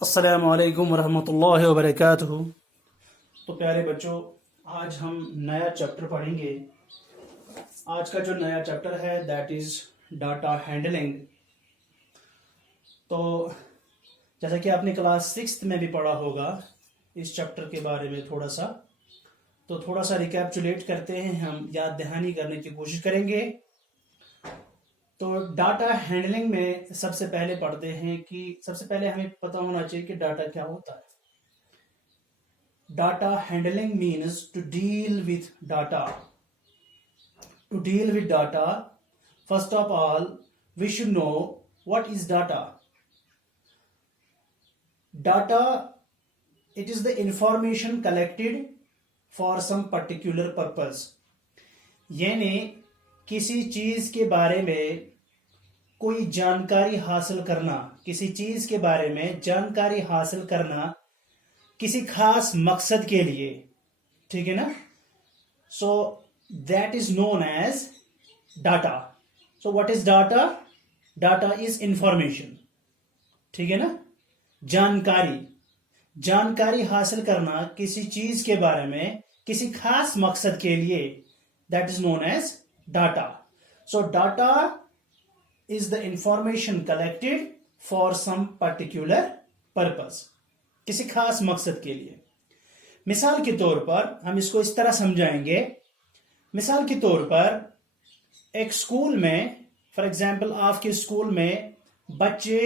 अस्सलामु अलैकुम वरहमतुल्लाहि वबरकातुहू। तो प्यारे बच्चों, आज हम नया चैप्टर पढ़ेंगे। आज का जो नया चैप्टर है दैट इज़ डाटा हैंडलिंग। तो जैसा कि आपने क्लास 6 में भी पढ़ा होगा इस चैप्टर के बारे में थोड़ा सा रिकैप्चुलेट करते हैं, हम याद दहानी करने की कोशिश करेंगे। तो डाटा हैंडलिंग में सबसे पहले पढ़ते हैं कि सबसे पहले हमें पता होना चाहिए कि डाटा क्या होता है। Data handling means to deal with data. To deal with data, first of all we should know what is data. Data, it is the information collected for some particular purpose। यानी किसी चीज के बारे में कोई जानकारी हासिल करना, किसी चीज के बारे में जानकारी हासिल करना किसी खास मकसद के लिए, ठीक है ना। So that is known as data. So what is data? Data is information, ठीक है ना। जानकारी हासिल करना किसी चीज के बारे में किसी खास मकसद के लिए, that is known as data. So data is the information collected for some particular purpose, किसी खास मकसद के लिए। मिसाल के तौर पर हम इसको इस तरह समझाएंगे। मिसाल के तौर पर एक स्कूल में, फॉर एग्जांपल आपके स्कूल में बच्चे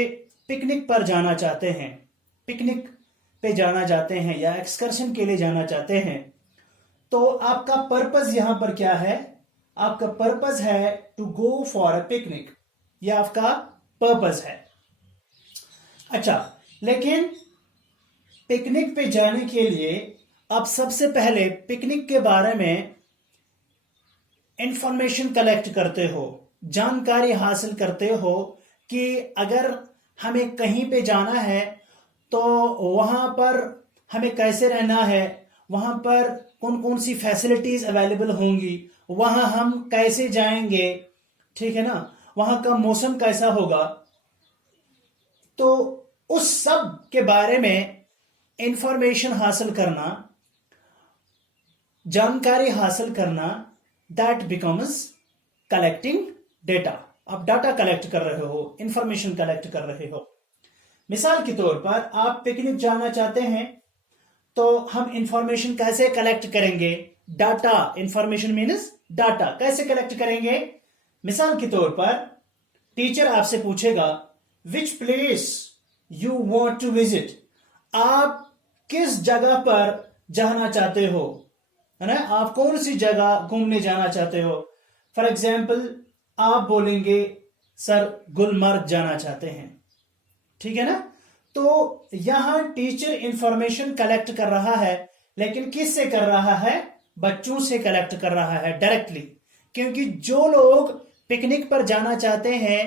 पिकनिक पर जाना चाहते हैं, पिकनिक पे जाना चाहते हैं या एक्सकर्शन के लिए जाना चाहते हैं। तो आपका पर्पस यहां पर क्या है? आपका पर्पस है to go for a picnic, यह आपका पर्पस है। अच्छा, लेकिन पिकनिक पे जाने के लिए आप सबसे पहले पिकनिक के बारे में इंफॉर्मेशन कलेक्ट करते हो, जानकारी हासिल करते हो कि अगर हमें कहीं पे जाना है तो वहां पर हमें कैसे रहना है, वहां पर कौन कौन सी फैसिलिटीज अवेलेबल होंगी, वहां हम कैसे जाएंगे, ठीक है ना, वहां का मौसम कैसा होगा। तो उस सब के बारे में इंफॉर्मेशन हासिल करना, जानकारी हासिल करना, दैट बिकम्स कलेक्टिंग डेटा। आप डाटा कलेक्ट कर रहे हो, इंफॉर्मेशन कलेक्ट कर रहे हो। मिसाल के तौर पर आप पिकनिक जाना चाहते हैं तो हम इंफॉर्मेशन कैसे कलेक्ट करेंगे? डाटा, इंफॉर्मेशन मीन्स डाटा, कैसे कलेक्ट करेंगे? मिसाल के तौर पर टीचर आपसे पूछेगा which place you want to visit, आप किस जगह पर जाना चाहते हो, है ना, आप कौन सी जगह घूमने जाना चाहते हो। फॉर एग्जाम्पल आप बोलेंगे सर गुलमर्ग जाना चाहते हैं, ठीक है ना। तो यहां टीचर इंफॉर्मेशन कलेक्ट कर रहा है, लेकिन किस से कर रहा है? बच्चों से कलेक्ट कर रहा है डायरेक्टली, क्योंकि जो लोग पिकनिक पर जाना चाहते हैं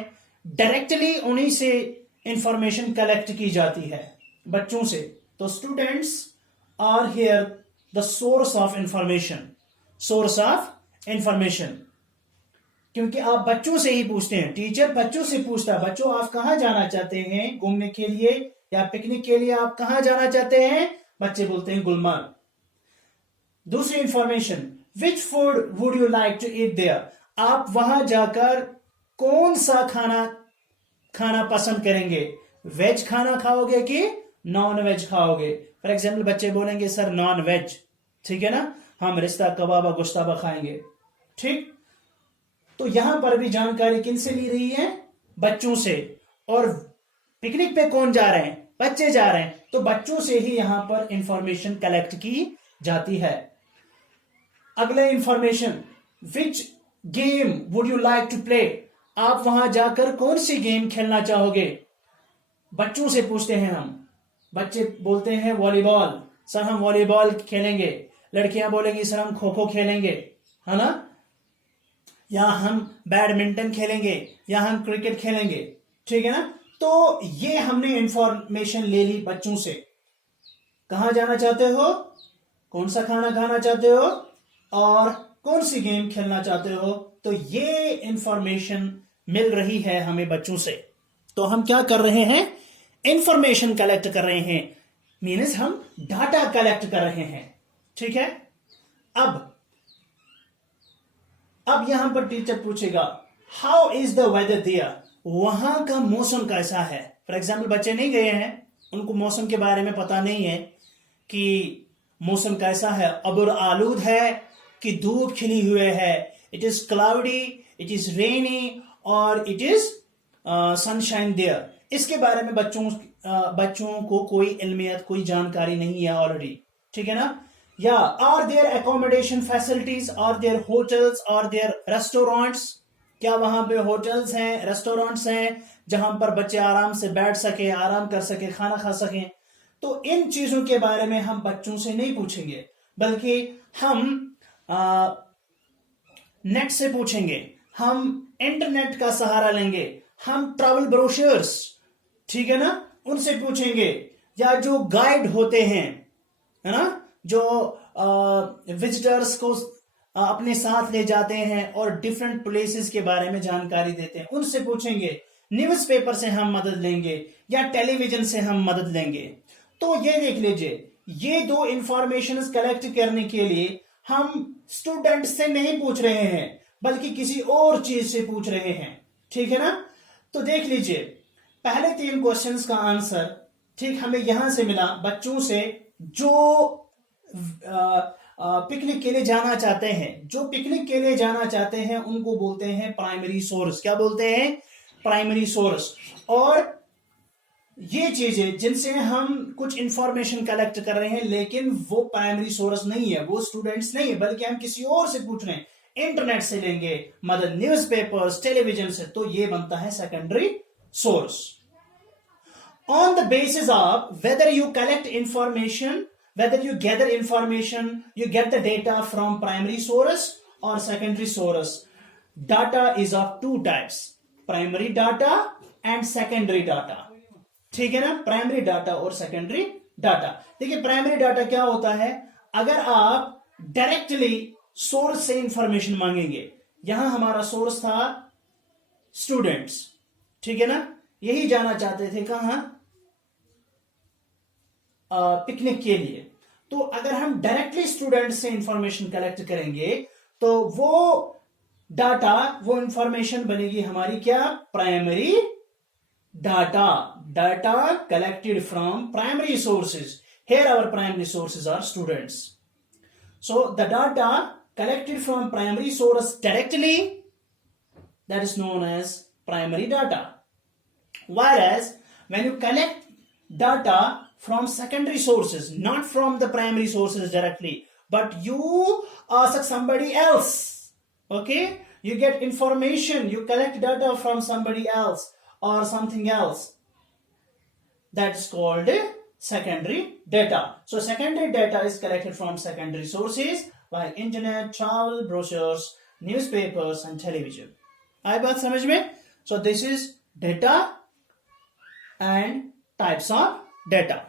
डायरेक्टली उन्हीं से इंफॉर्मेशन कलेक्ट की जाती है, बच्चों से। तो students are here the source of information, source of information, क्योंकि आप बच्चों से ही पूछते हैं, टीचर बच्चों से पूछता है बच्चों आप कहां जाना चाहते हैं घूमने के लिए या पिकनिक के लिए, आप कहां जाना चाहते हैं? बच्चे बोलते हैं गुलमर्ग। दूसरी information, which food would you like to eat there, आप वहां जाकर कौन सा खाना पसंद करेंगे? वेज खाना खाओगे कि नॉन वेज खाओगे? फॉर एग्जाम्पल बच्चे बोलेंगे सर नॉन वेज, ठीक है ना, हम रिश्ता कबाबा गोश्ताबा खाएंगे, ठीक। तो यहां पर भी जानकारी किन से ली रही है? बच्चों से। और पिकनिक पे कौन जा रहे हैं? बच्चे जा रहे हैं, तो बच्चों से ही यहां पर इंफॉर्मेशन कलेक्ट की जाती है। अगला information, which game would you like to play, आप वहां जाकर कौन सी गेम खेलना चाहोगे? बच्चों से पूछते हैं हम। बच्चे बोलते हैं वॉलीबॉल, सर हम वॉलीबॉल खेलेंगे। लड़कियां बोलेंगी सर हम खो खो खेलेंगे, है ना, या हम बैडमिंटन खेलेंगे, या हम क्रिकेट खेलेंगे, ठीक है ना। तो ये हमने इंफॉर्मेशन ले ली बच्चों से। कहां जाना चाहते हो, कौन सा खाना खाना चाहते हो, और कौन सी गेम खेलना चाहते हो। तो ये इंफॉर्मेशन मिल रही है हमें बच्चों से। तो हम क्या कर रहे हैं? इंफॉर्मेशन कलेक्ट कर रहे हैं, मीन्स हम डाटा कलेक्ट कर रहे हैं। ठीक है, अब यहां पर टीचर पूछेगा how is the weather there, वहां का मौसम कैसा है। फॉर एग्जाम्पल बच्चे नहीं गए हैं, उनको मौसम के बारे में पता नहीं है कि मौसम कैसा है, अबर आलूद है कि धूप खिली हुए है, it is cloudy, it is rainy और इट इज सनशाइन देयर। इसके बारे में बच्चों को कोई इल्मियत, कोई जानकारी नहीं है ऑलरेडी। ठीक है ना। या are there accommodation facilities, are there hotels, are there restaurants, क्या वहां पे होटल्स हैं, रेस्टोरेंट्स हैं जहां पर बच्चे आराम से बैठ सके, आराम कर सके, खाना खा सके। तो इन चीजों के बारे में हम बच्चों से नहीं पूछेंगे, बल्कि हम नेट से पूछेंगे, हम इंटरनेट का सहारा लेंगे, हम ट्रैवल ब्रोशर्स, ठीक है ना, उनसे पूछेंगे, या जो गाइड होते हैं, है ना, जो विजिटर्स को अपने साथ ले जाते हैं और डिफरेंट प्लेसेस के बारे में जानकारी देते हैं, उनसे पूछेंगे। न्यूज़पेपर से हम मदद लेंगे या टेलीविजन से हम मदद लेंगे। तो ये देख लीजिए, ये दो इंफॉर्मेशन कलेक्ट करने के लिए हम स्टूडेंट से नहीं पूछ रहे हैं, बल्कि किसी और चीज से पूछ रहे हैं। ठीक है ना। तो देख लीजिए, पहले 3 क्वेश्चंस का आंसर ठीक हमें यहां से मिला बच्चों से जो पिकनिक के लिए जाना चाहते हैं। जो पिकनिक के लिए जाना चाहते हैं उनको बोलते हैं प्राइमरी सोर्स। क्या बोलते हैं? Primary source. और ये चीजें जिनसे हम कुछ इंफॉर्मेशन कलेक्ट कर रहे हैं, लेकिन वो प्राइमरी सोर्स नहीं है, वो स्टूडेंट्स नहीं है, बल्कि हम किसी और से पूछ रहे हैं, इंटरनेट से लेंगे मदद, न्यूज़पेपर्स, टेलीविजन से, तो ये बनता है secondary source. On the basis of whether you collect information, whether you gather information, you get the data from primary source or secondary source. Data is of 2 types, primary data and secondary data. ठीक है ना, primary data और secondary data. देखिए primary data क्या होता है, अगर आप डायरेक्टली सोर्स से इंफॉर्मेशन मांगेंगे, यहां हमारा सोर्स था स्टूडेंट्स, ठीक है ना, यही जाना चाहते थे कहां, पिकनिक के लिए। तो अगर हम डायरेक्टली स्टूडेंट से इंफॉर्मेशन कलेक्ट करेंगे तो वो डाटा, वो इंफॉर्मेशन बनेगी हमारी क्या, primary data. Data collected from primary sources. Here our primary sources are students. So the data collected from primary source directly, that is known as primary data. Whereas when you collect data from secondary sources, not from the primary sources directly, but you ask somebody else, okay, you get information, you collect data from somebody else or something else, that's called secondary data. So secondary data is collected from secondary sources like internet, travel, brochures, newspapers and television. आई बात समझ में? So this is data and types of data.